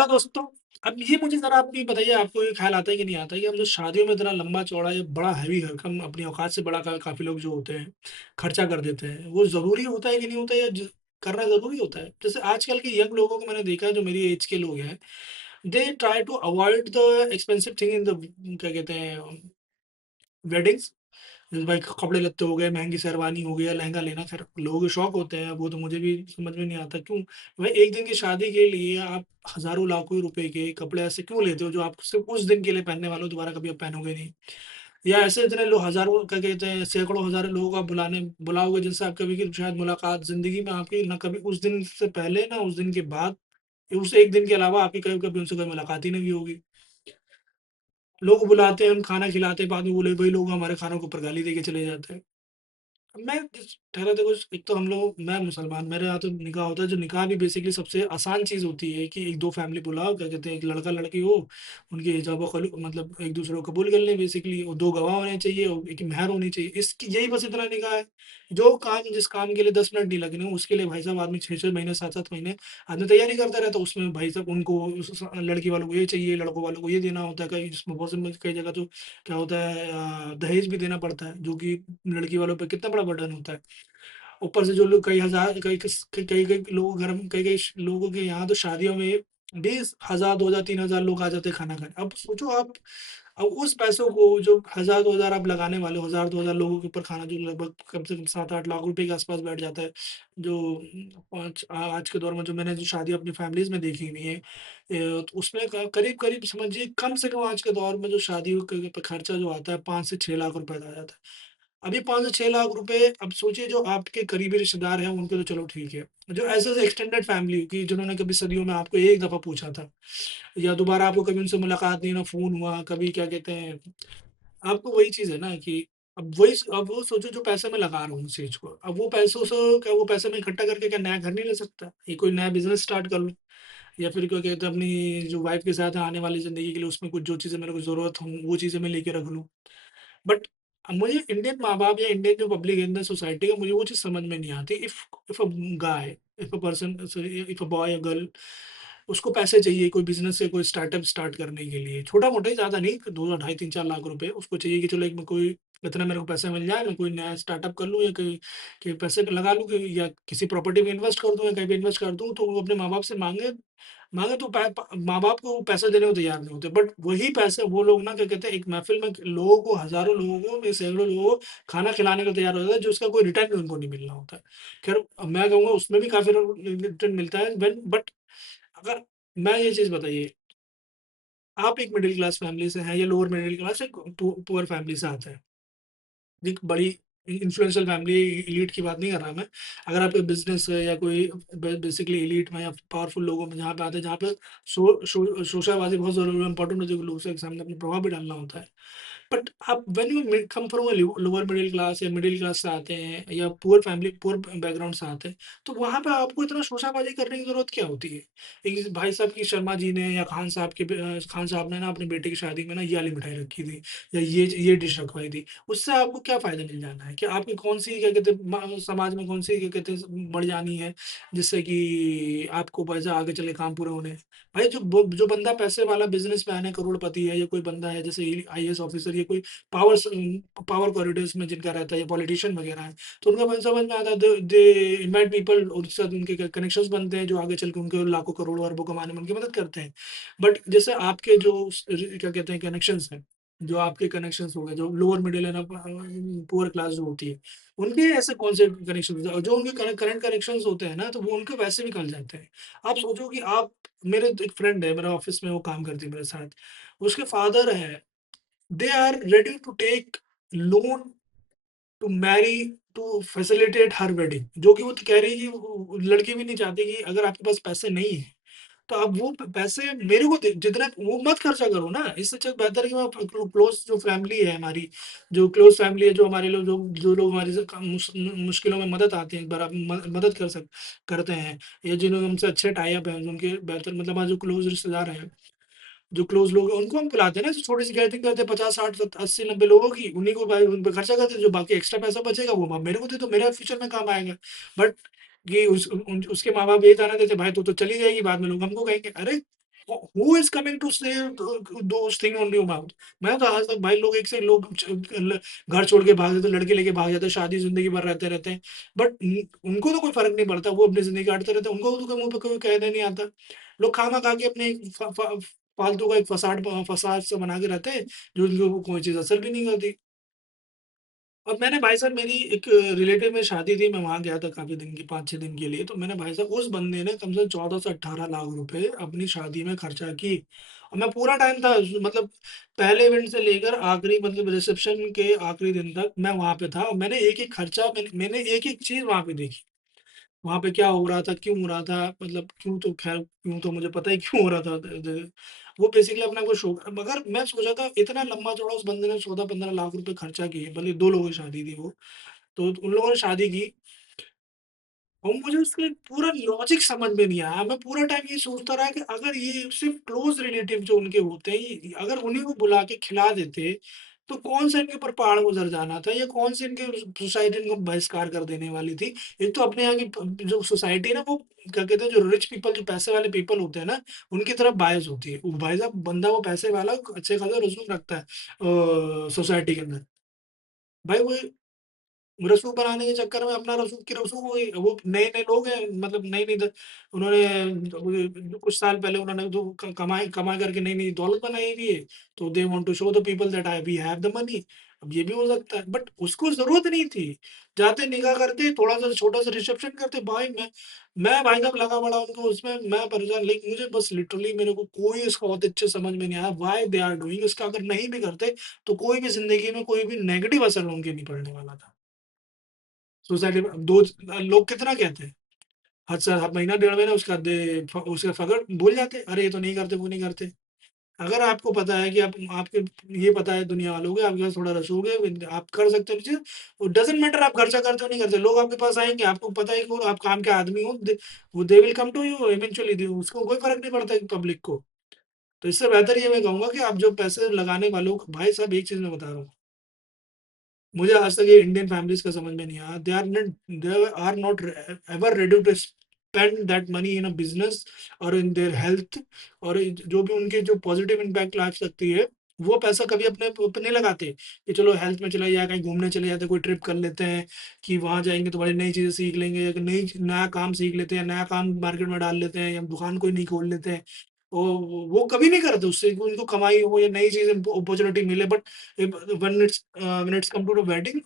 Hello दोस्तों, अब ये मुझे ज़रा आप भी बताइए आपको ये ख़्याल आता है कि नहीं आता है कि हम जो शादियों में इतना लंबा-चौड़ा या बड़ा हेवी रकम अपनी औकात से बड़ा का काफ़ी लोग जो होते हैं, खर्चा कर देते हैं, वो ज़रूरी होता है कि नहीं होता है या करना ज़रूरी होता है? जैसे आजकल के यंग लोगों को मैंने देखा है जो मेरी ऐज के लोग हैं, they try to avoid the expensive thing in the क्या कहते हैं वेडिंग्स। जैसे भाई कपड़े लत्ते हो गए, महँगी शेरवानी हो गई या लहंगा लेना, ख़ैर लोगों के शौक होते हैं, वो तो मुझे भी समझ में नहीं आता क्यों भाई एक दिन की शादी के लिए आप हज़ारों लाखों रुपए के कपड़े ऐसे क्यों लेते हो जो आप सिर्फ़ उस दिन के लिए पहनने वाले हो, दोबारा कभी आप पहनोगे नहीं। या ऐसे इतने लोग हज़ारों क्या कहते हैं, सैकड़ों हज़ारों लोगों को आप बुलाओगे जिनसे आप कभी की शायद मुलाकात ज़िंदगी में आपकी ना कभी उस दिन से पहले, ना उस दिन के बाद, या उस एक दिन के अलावा आपकी कभी उनसे कोई मुलाकात ही नहीं होगी। लोग बुलाते हैं, हम खाना खिलाते हैं, बाद में बोले वही लोग हमारे खानों के ऊपर गाली दे के चले जाते हैं। मैं जिस ठहरा देखो एक तो हम लोग मैं मुसलमान मेरे यहाँ तो निकाह होता है जो निकाह भी बेसिकली सबसे आसान चीज़ होती है कि एक दो फैमिली बुलाओ क्या कहते हैं एक लड़का लड़की हो उनके हिजाब मतलब एक दूसरे को कबूल कर लें बेसिकली और दो गवाह होने चाहिए और एक मेहर होनी चाहिए इसकी यही बस इतना निकाह है जो काम जिस काम के लिए 10 मिनट नहीं लगने उसके लिए भाई साहब आदमी 6 6 महीने 7 7 महीने आदमी तैयारी करता रहता है उसमें भाई साहब उनको लड़की वालों को ये चाहिए लड़कों वालों को ये देना होता है कई इसमें बहुत से कई जगह तो क्या होता है दहेज भी देना पड़ता है जो कि लड़की वालों पे कितना बड़ा बर्डन होता है। ऊपर से जो लोग कई हज़ार कई लोग घर में कई लोगों के यहाँ तो शादियों में 20,000 2,000 3,000 लोग आ जाते हैं खाना खाने। अब सोचो आप अब उस पैसों को जो 1,000 2,000 आप लगाने वाले हो 1,000 2,000 लोगों के ऊपर खाना जो लगभग कम से कम 7-8 लाख रुपए के आस-पास बैठ जाता है। जो आज के दौर में जो मैंने जो शादी अपनी फैमिलीज़ में देखी हुई है तो उसमें क करीब-करीब समझिए कम से कम आज के दौर में जो शादियों के खर्चा जो आता है 5 से 6 लाख रुपए आ जाता है। अभी 5 से 6 लाख रुपए अब सोचिए जो आपके करीबी रिश्तेदार हैं उनके तो चलो ठीक है। जो ऐसे-ऐसे एक्सटेंडेड फैमिली की जिन्होंने कभी सदियों में आपको एक दफ़ा पूछा था या दोबारा आपको कभी उनसे मुलाकात नहीं, ना फ़ोन हुआ, कभी क्या कहते हैं आपको वही चीज़ है ना कि अब वो सोचो जो पैसे मैं लगा रहा हूँ उस चीज़ को, अब वो पैसों से क्या वो पैसे मैं इकट्ठा करके क्या नया घर नहीं ले सकता? ये कोई नया बिज़नेस स्टार्ट कर लूँ या फिर क्या कहते हैं अपनी जो वाइफ़ के साथ आने वाली ज़िंदगी के लिए उसमें कुछ जो चीज़ें मेरे को ज़रूरत हो, वो चीज़ें मैं लेके रख लूँ। बट मुझे इंडियन माँ-बाप या इंडियन जो पब्लिक है, इंडियन सोसाइटी है, मुझे वो चीज़ समझ में नहीं आती। If a guy, if a person sorry if a boy, a girl उसको पैसे चाहिए कोई बिज़नेस या कोई स्टार्टअप स्टार्ट करने के लिए, छोटा-मोटा ही ज़्यादा नहीं, 2 ढाई 3-4 लाख रुपए उसको चाहिए कि चलो एक मैं कोई इतना मेरे को पैसा मिल जाए, मैं कोई नया स्टार्टअप कर लूँ या कहीं कहीं पैसे लगा लूँ कि या किसी प्रॉपर्टी में इन्वेस्ट कर दूँ या कहीं पे इन्वेस्ट कर दूँ, तो वो अपने माँ-बाप से माँगे माँगे तो पै प माँ-बाप को पैसे देने को तैयार नहीं होते। बट वही पैसे वो लोग ना क्या कहते हैं, एक महफ़िल में लोगों को, हज़ारों लोगों को, या सैकड़ों लोगों को खाना खिलाने को तैयार हो जाता है, जो उसका कोई रिटर्न भी उनको नहीं मिल रहा होता है। ख़ैर मैं कहूँगा उसमें भी काफ़ी रिटर्न मिलता है बट अगर मैं ये चीज़ बताइए, आप एक मिडल क्लास फैमिली से हैं या लोअर मिडल क्लास या पुअर फैमिली से आते हैं। एक बड़ी इन्फ्लुएंशियल फैमिली एलीट की बात नहीं कर रहा मैं। अगर आपका बिज़नेस है या कोई बेसिकली एलीट में या पावरफुल लोगों में जहाँ पे आते हैं, जहाँ पे शोशाबाज़ी बहुत ज़रूरी इम्पोर्टेंट होती है, लोगों के सामने अपना प्रभाव भी डालना होता है। बट आप when you come from a lower middle class या मिडल क्लास से आते हैं या पुअर बैकग्राउंड से आते हैं, तो वहाँ पे आपको इतना शोशाबाज़ी करने की ज़रूरत क्या होती है? एक भाई साहब की शर्मा जी ने या खान साहब ने ना अपने बेटे की शादी में ना ये वाली मिठाई रखी थी या ये डिश रखवाई थी। उससे आपको क्या फ़ायदा मिल जाना है? कि आपकी कौन-सी क्या कहते हैं समाज में कौन-सी क्या कहते हैं बढ़ जानी है, जिससे कि आपको पैसा आगे चल के काम पूरे होने हैं। भाई जो बंदा पैसे वाला बिज़नेसमैन है, करोड़पति है या कोई बंदा है जैसे आईएएस ऑफ़िसर या कोई पावर कॉरिडोर्स में जिनका रहता है या पॉलिटिशियन वग़ैरह हैं, तो उनका समझ में आता है दे दे इनवाइट पीपल और उसके साथ उनके कनेक्शंस बनते हैं जो आगे चल के उनको लाखों करोड़ों अरबों कमाने में उनकी मदद करते हैं। बट जैसे आपके जो क्या कहते हैं कनेक्शंस हैं, जो आपके कनेक्शंस हो गए, जो lower middle and poor class जो होती है, उनके ऐसे कौन से कनेक्शंस होते हैं और जो उनके करंट कनेक्शंस होते हैं ना, तो वो उनके वैसे भी निकल जाते हैं। आप सोचो कि आप मेरे एक फ्रेंड है, मेरे ऑफ़िस में वो काम करती है मेरे साथ, उसके फादर हैं, they are ready to take loan to marry to facilitate her wedding, जो कि वो तो कह रही है कि वो लड़की भी नहीं चाहती कि अगर आपके पास पैसे नहीं है तो आप वो पैसे मेरे को दे जितना वो मत खर्चा करो ना, इससे अच्छा बेहतर है कि मैं क्लोज़ जो फैमिली है हमारी, जो क्लोज़ फैमिली है, जो हमारे लोग जो लोग हमारी स मुश्किलों में मदद आते हैं, एक बार आप मदद करते हैं या जिन्होंने हमसे अच्छे टाई अप हैं, उनके बेहतर मतलब हमारे जो क्लोज़ रिश्तेदार हैं, जो क्लोज़ लोग हैं, उनको हम खिलाते हैं ना, छोटी-सी गैदरिंग करते हैं 50, 60, 80, 90 लोगों की, उन्हीं को भाई उन पे खर्चा करते हैं, जो बाकी एक्स्ट्रा पैसा बचेगा वो मेरे को दे दो, मेरा फ्यूचर में काम आएगा। बट ये उसके माँ-बाप यही ताना देते, भाई तू तो चली जाएगी, बाद में लोग हमको कहेंगे, अरे! हु इज कमिंग टू से those thing on your mouth? मैं तो आज तक भाई, लोग एक से लोग घर छोड़ के भाग जाते, लड़के लेके भाग जाते, शादी जिंदगी भर रहते रहते हैं, बट उनको तो कोई फर्क नहीं पड़ता, वो अपनी जिंदगी काटते रहते हैं, उनको तो मुंह पे कोई कहने नहीं आता। लोग खाना खा के अपने एक फालतू का एक फसाड फसाद से बना के रहते हैं, जो उनको कोई चीज असर भी नहीं करती। और मैंने भाई साहब, मेरी एक रिलेटिव में शादी थी, मैं वहाँ गया था काफ़ी दिन की, 5-6 दिन के लिए, तो मैंने भाई साहब, उस बंदे ने कम से कम 14 से 18 लाख रुपए अपनी शादी में खर्चा की। और मैं पूरा टाइम था मतलब पहले इवेंट से लेकर आखिरी, मतलब रिसेप्शन के आखिरी दिन तक मैं वहाँ पे था, और मैंने एक-एक खर्चा, मैंने एक-एक चीज़ वहाँ पे देखी। वहाँ पे क्या हो रहा था, क्यों हो रहा था, मतलब क्यों, तो ख़ैर क्यों तो मुझे पता है क्यों हो रहा था। द द वो बेसिकली अपना वो शो, मगर मैं सोचा था इतना लंबा-चौड़ा उस बंदे ने 14-15 लाख रुपए खर्चा किए, भले 2 लोगों की शादी थी वो। तो उन लोगों ने शादी की, और मुझे उसका पूरा लॉजिक समझ में नहीं आया। मैं पूरा टाइम ये सोचता रहा कि अगर ये सिर्फ़ क्लोज़ रिलेटिव जो उनके होते हैं, ये अगर उन्हीं को बुला के खिला देते, तो कौन-सा इनके ऊपर पहाड़ गुज़र जाना था, या कौन-सी इनके सोसाइटी इनको बहिष्कार कर देने वाली थी। एक तो अपने यहाँ की प जो सोसाइटी है ना, वो क्या कहते हैं, जो रिच पीपल, जो पैसे वाले पीपल होते हैं ना, उनकी तरफ बायस होती है। वो भाई साहब, बंदा वो पैसे वाला अच्छे खासा रसूख रखता है सोसाइटी के अंदर। भाई वो रसूख बनाने के चक्कर में अपना रसूख की रसूख हो गई। वो नए-नए लोग हैं, मतलब नई-नई द उन्होंने कुछ साल पहले उन्होंने जो कमाई कमा करके नई-नई दौलत बनाई हुई है, तो they want to show the people that I we have the money. अब ये भी हो सकता है, बट उसको ज़रूरत नहीं थी। जाते निकाह करते, थोड़ा-सा छोटा-सा रिसेप्शन करते, भाई मैं भाई साहब लगा पड़ा उनको उसमें, मैं परेशान, लेकिन मुझे बस लिटरली मेरे को कोई इसका औचित्य समझ में नहीं आया, व्हाई दे आर डूइंग। इसका अगर नहीं भी करते, तो कोई भी ज़िंदगी में कोई भी नेगेटिव असर उनके नहीं पड़ने वाला था। सोसाइटी में 2 लोग कितना कहते हैं, हद से हर महीना, डेढ़ महीना उसका उसका फगड़ भूल जाते हैं, अरे ये तो नहीं करते, वो नहीं करते। अगर आपको पता है कि आप आपके ये पता है दुनिया वालों को, आपके पास थोड़ा रसूख है, विद आप कर सकते हो चीज़, वो डज़न्ट मैटर आप खर्चा करते हो, नहीं करते, लोग आपके पास आएँगे, आपको पता है कि वो आप काम के आदमी हो, they will come to you eventually, दे उसको कोई फ़र्क नहीं पड़ता है पब्लिक को। तो इससे बेहतर ये मैं कहूँगा कि आप जो पैसे लगाने वालों को, भाई साहब एक चीज़ मैं बता रहा हूँ, मुझे आज तक ये इंडियन फैमिलीज़ का समझ में नहीं आया। They are not ever ready to spend that money in a business और इन देयर हेल्थ, और जो भी उनके जो पॉज़िटिव इम्पैक्ट ला सकती है, वो पैसा कभी अपने पे नहीं लगाते, कि चलो हेल्थ में चला जाए, कहीं घूमने चले जाते हैं, कोई ट्रिप कर लेते हैं, कि वहाँ जाएँगे तो बड़ी नई चीज़ें सीख लेंगे, या नया काम सीख लेते हैं, नया काम मार्केट में डाल लेते हैं, या दुकान कोई नहीं खोल लेते हैं। वो कभी नहीं करते उससे, कि उनको कमाई हो या नई चीज़ अपॉर्च्युनिटी मिले, but when it's come to the wedding,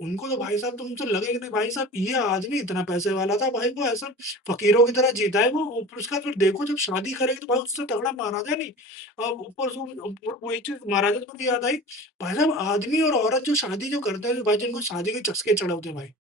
उनको तो भाई साहब, तुमसे लगे कि नहीं भाई साहब, ये आदमी इतना पैसे वाला था, भाई वो ऐसा फ़कीरों की तरह जीता है वो, ऊपर उसका फिर देखो जब शादी करेगी, तो भाई उससे तगड़ा महाराजा नहीं। ऊपर से वो एक चीज़ महाराजा से मुझे याद आई, भाई साहब आदमी और औरत जो शादी जो करते हैं, जो भाई जिनको शादी के चस्के चढ़े होते हैं भाई।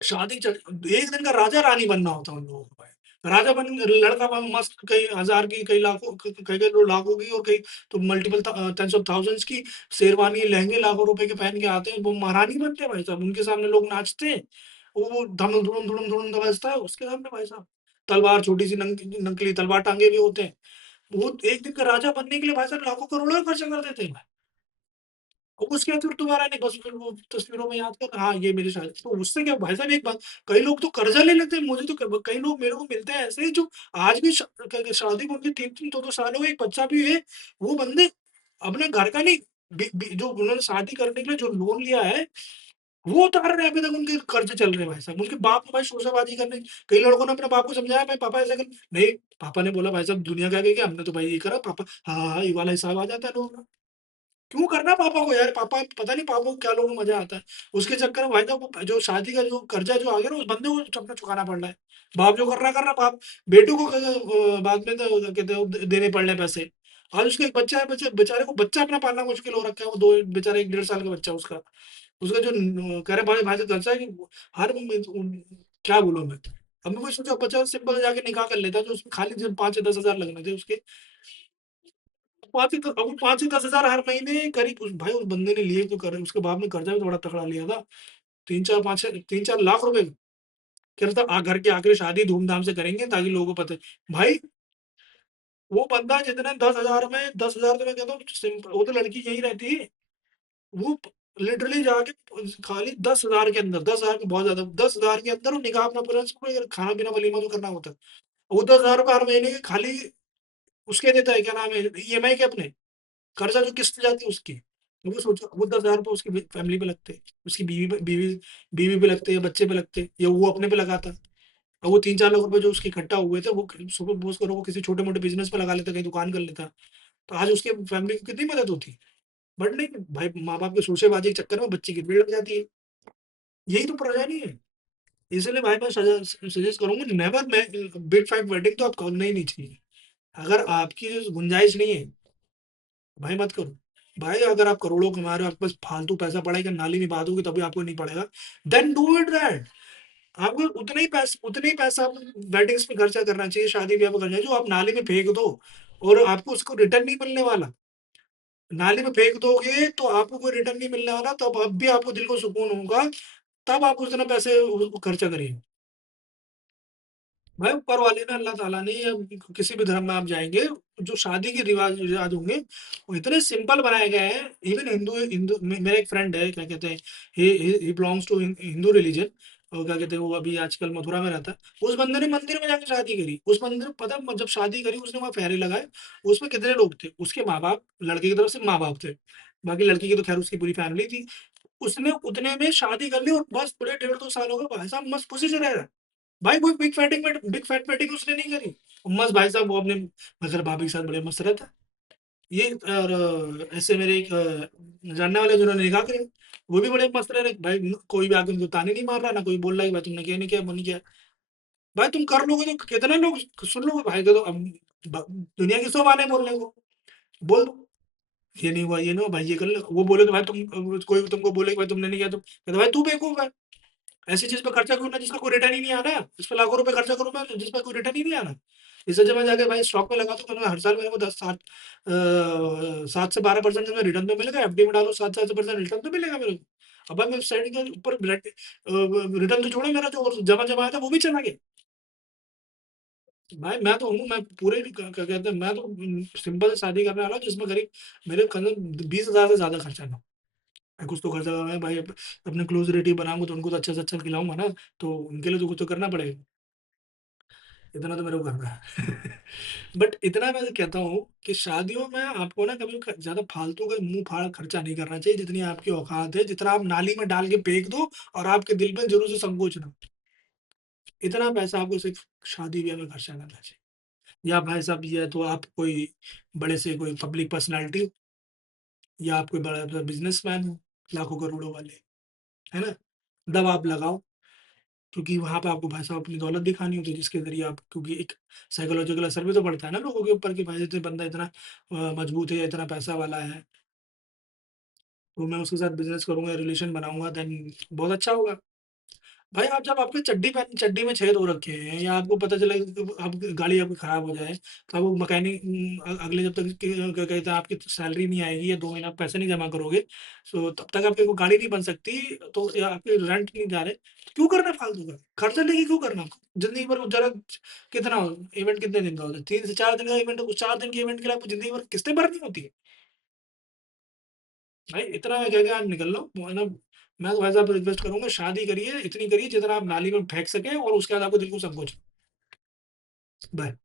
शादी चल एक दिन का राजा-रानी बनना होता है उन लोगों को भाई। राजा बन लड़का मस्त कई हज़ार की, कई लाखों कई-कई लोग लाखों की, और कई तो मल्टीपल टेन्स ऑफ थाउज़ेंड्स की शेरवानी, लहंगे लाखों रुपए के पहन के आते हैं। वो महारानी बनते हैं भाई साहब। उनके सामने लोग नाचते हैं। वो धम धुड़ुम, धुड़ुम, धुड़ुम बजता है उसके सामने भाई साहब। तलवार छोटी-सी नंगली तलवार टाँगे हुए होते हैं। वो एक दिन का राजा बनने के लिए भाई साहब लाखों करोड़ों खर्चा कर देते हैं। उसके बाद फिर दोबारा नहीं, बस फिर वो तस्वीरों में याद कर, हाँ, ये मेरी शादी, तो उससे क्या भाई साहब, एक बात, कई लोग तो कर्जा ले लेते हैं, मुझे तो कई लोग मेरे को मिलते हैं ऐसे, जो आज भी शादी को उनके 3-3 2-2 साल हो गए, एक बच्चा भी है, वो बंदे अपने घर का नहीं, जो उन्होंने शादी करने के लिए जो लोन लिया है, वो उतार रहे हैं, अभी तक उनके कर्ज चल रहे हैं भाई साहब। उनके बाप ने भाई शोशाबाजी करने, कई लड़कों ने अपने बाप को समझाया, भाई पापा ऐसा कर, नहीं, पापा ने बोला भाई साहब दुनिया क्या कहेगी, हमने तो भाई ये करा पापा, हाँ, हाँ, हाँ, ये वाला हिसाब आ जाता है लोगों का। क्यों करना पापा को यार, पापा पता नहीं पापा को क्या लोगों को मज़ा आता है। उसके चक्कर में भाई साहब वो जो शादी का जो कर्जा जो आ गया ना, उस बंदे को अपना चुकाना पड़ रहा है। बाप जो कर रहा है बाप, बेटों को बाद में तो कहते हैं देने पड़ रहे हैं पैसे। आज उसका एक बच्चा है, बेचारे को बच्चा अपना पालना मुश्किल हो रखा है, वो 2 बेचारा 1 डेढ़ साल का बच्चा है उसका। उसका जो कह रहे भाई भाई साहब खर्चा है कि हर क्या बोलूँ मैं? अब मैं वही सोचा बच्चा सिंपल जाके निकाह कर लेता, तो उसमें खाली जो 5 या 10,000 लगने थे उसके। 5 से 10,000 हर महीने करीब, उस भाई उस बंदे ने लिए तो कर, उसके बाप ने कर्जा भी बड़ा तगड़ा लिया था। 3-4 लाख रुपए, कह रहा था घर की आखिरी शादी धूम-धाम से करेंगे ताकि लोगों को पता भाई, वो बंदा जितने 10,000 में 10,000 तो मैं कहता हूँ वो तो लड़की यहीं रहती है। वो लिटरली जाके खाली 10,000 के अंदर, 10,000 बहुत ज़्यादा, 10,000 के अंदर वो निकाह अपना पूरा खाना-पीना वलीमा जो करना होता है। वो 10,000 हर महीने के खाली उसके देता है, क्या नाम है, ईएमआई के अपने, कर्जा जो किस्त जाती है उसकी। तो वो सोचो, वो 10,000 उसकी फैमिली पे लगते हैं, उसकी बीवी पे लगते हैं, बच्चे पे लगते हैं, या वो अपने पे लगाता। और वो 3-4 लाख रुपए जो उसके इकट्ठा हुए थे, वो सपोज करो वो किसी छोटे मोटे बिजनेस पे लगा लेता, कहीं दुकान कर लेता, तो आज उसके फैमिली को कितनी मदद होती। बट नहीं भाई, माँ बाप के शोशेबाजी के चक्कर में बच्ची की भीड़ लग जाती है। यही तो परेशानी है। इसलिए भाई मैं सजेस्ट करूंगा, नेवर, बिग फाइव वेडिंग तो आप करना ही नहीं चाहिए। अगर आपकी गुंजाइश नहीं है, भाई मत करो। भाई अगर आप करोड़ों कमा रहे हो, आपके पास फालतू पैसा पड़ा है कि नाली में बहा दोगे तभी आपको नहीं पड़ेगा, देन डू इट दैट। आपको उतने ही पैसा वेडिंग्स में खर्चा करना चाहिए, शादी ब्याह में खर्चा, जो आप नाली में फेंक दो और आपको उसको रिटर्न नहीं मिलने वाला। नाली में फेंक दोगे तो आपको कोई रिटर्न नहीं मिलने वाला, तो अब भी आपको दिल को सुकून होगा, तब आप उतना पैसे खर्चा करिए। भाई ऊपर वाले ने, अल्लाह ताला ने, या किसी भी धर्म में आप जाएंगे, जो शादी के रिवाज रिवाज होंगे वो इतने सिंपल बनाए गए हैं। इवन हिंदू हिंदू मेरा एक फ्रेंड है, क्या कहते हैं, he belongs to Hindu religion, और क्या कहते हैं, वो अभी आजकल मथुरा में रहता है। उस बंदे ने मंदिर में जाकर शादी करी। उस बंदे ने, पता है, जब शादी करी उसने वहाँ फेरे लगाए, उसमें कितने लोग थे, उसके माँ बाप, लड़के की तरफ से माँ बाप थे, बाकी लड़की की तो खैर उसकी पूरी फैमिली थी। उसने उतने में शादी कर ली और बस पूरे 1.5-2 साल हो गए, भाई साहब मस्त खुशी से रह रहा है। भाई कोई बिग फैट वेडिंग उसने नहीं करी। मस्त भाई साहब वो अपने मतलब भाभी के साथ बड़े मस्त रहता है। ये और ऐसे मेरे एक जानने वाले जिन्होंने निकाह करे, वो भी बड़े मस्त रह रहे भाई। कोई भी आके उनको ताने नहीं मार रहा, ना कोई बोल रहा है कि भाई तुमने क्या नहीं किया, वो नहीं किया। भाई तुम कर लोगे तो कितने लोग सुन लोगे भाई का, तो अब दुनिया की सौ बातें बोलने को, बोल दो, ये नहीं हुआ, ये नहीं हुआ, भाई ये कर लो। वो बोले तो भाई तुम, कोई तुमको बोले कि भाई तुमने नहीं किया, तुम कहते भाई तू बेवकूफ है। ऐसी चीज पे खर्चा करो ना जिसका कोई रिटर्न ही नहीं आना, इस पे लाखों रुपए खर्चा करो मैं जिस पे कोई रिटर्न ही नहीं आना। इससे जब मैं जाके भाई स्टॉक में लगा, तो मैं हर साल मेरे को 7 से 12% में रिटर्न तो मिलेगा, एफडी में डालो 7-7% रिटर्न तो मिलेगा मेरे को। अब भाई मैं साइड के ऊपर रिटर्न तो छोड़ो, मेरा जो जमा जमा आया था वो भी चला गया। भाई मैं तो हूँ, मैं पूरे क्या कहते हैं, मैं तो सिंपल से शादी करने वाला हूँ जिसमें करीब मेरे 20,000 से ज्यादा खर्चा ना हो। मैं कुछ तो खर्चा है भाई, अपने क्लोज रिलेटिव बनाऊंगा तो उनको तो अच्छा से अच्छा खिलाऊंगा ना, तो उनके लिए तो कुछ तो करना पड़ेगा। इतना तो मेरे को करना है। बट इतना मैं कहता हूँ कि शादियों में आपको ना कभी ज्यादा फालतू का मुंह फाड़ खर्चा नहीं करना चाहिए। जितनी आपकी औकात है, जितना आप नाली में डाल के फेंक दो और आपके दिल में जरूर से संकोच ना हो, इतना पैसा आपको सिर्फ शादी ब्याह में खर्चा करना चाहिए। या भाई साहब ये तो आप कोई बड़े से कोई पब्लिक पर्सनालिटी हो, या आप कोई बड़ा बिजनेसमैन हो, लाखों करोड़ों वाले, है ना, तब आप लगाओ। क्योंकि वहाँ पे आपको भाई साहब अपनी दौलत दिखानी होती है, जिसके ज़रिए आप, क्योंकि एक साइकोलॉजिकल असर भी तो पड़ता है ना लोगों के ऊपर कि भाई ये बंदा इतना मजबूत है या इतना पैसा वाला है, तो मैं उसके साथ बिज़नेस करूँगा, रिलेशन बनाऊँगा, देन बहुत अच्छा होगा। भाई आप जब आपके चड्डी में छेद हो रखे हैं, या आपको पता चला कि अब गाड़ी आपकी खराब हो जाए, तो आप वो मैकेनिक, अगले जब तक क्या कहते हैं, आपकी सैलरी नहीं आएगी या 2 महीना आप पैसे नहीं जमा करोगे, सो तब तक आपकी वो गाड़ी नहीं बन सकती, तो या आपके रेंट नहीं जा रहे, तो क्यों करना फालतू का खर्चा, लेके क्यों करना आपको जिंदगी भर जरा। कितना इवेंट कितने दिन का होता है, 3 से 4 दिन का इवेंट, उस 4 दिन के इवेंट के लिए आपको जिंदगी भर किस्तें भरनी होती है। भाई इतना मैं कह के आज निकल लो, मतलब मैं तो भाई साहब रिक्वेस्ट करूंगा, शादी करिए, इतनी करिए जितना आप नाली में फेंक सके, और उसके बाद आपको दिल को संकोच। बाय।